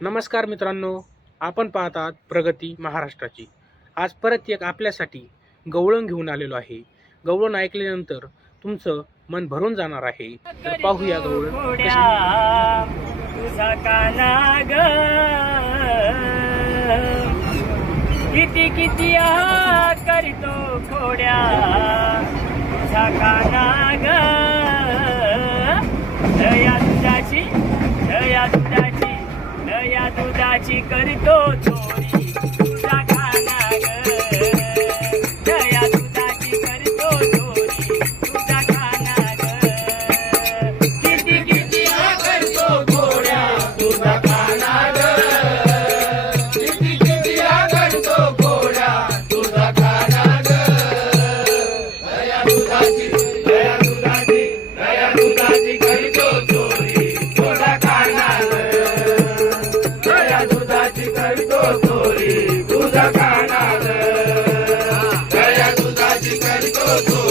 नमस्कार मित्रांनो आपण पाहतात प्रगती महाराष्ट्राची. आज परत एक आपल्यासाठी गवळण घेऊन आलेलो आहे. गवळण ऐकल्यानंतर तुमचं मन भरून जाणार आहे. तर पाहूया गवळण किती किती करतो खोड्या झाका नाग ग chicarito Chicago.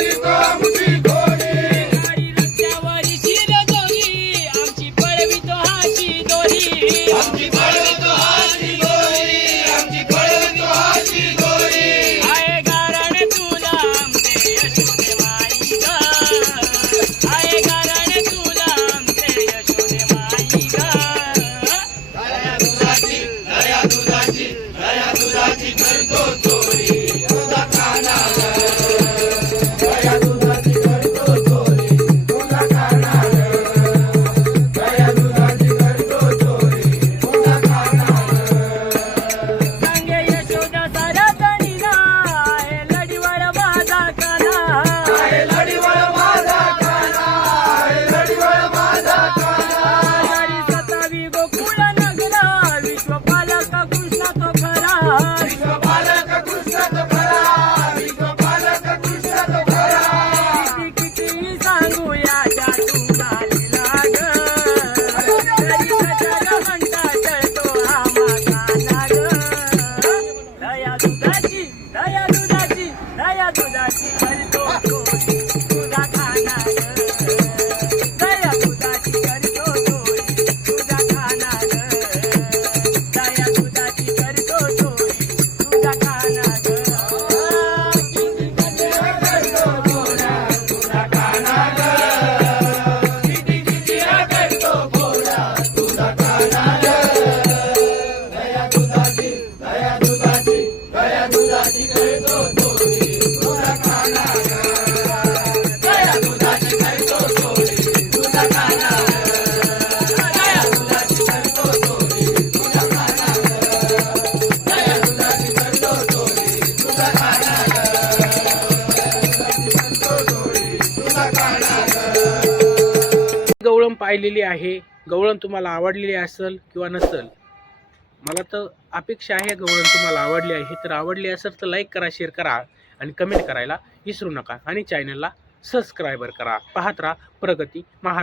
старикам Thank you. पाहिलेली आहे गवळण तुम्हाला आवडलेली असेल किंवा नसेल. मला तर अपेक्षा आहे गवळण तुम्हाला आवडली आहे. तर आवडली असेल तर लाईक करा शेअर करा आणि कमेंट करायला विसरू नका. आणि चॅनलला सबस्क्रायबर करा. पाहत राहा प्रगती महारा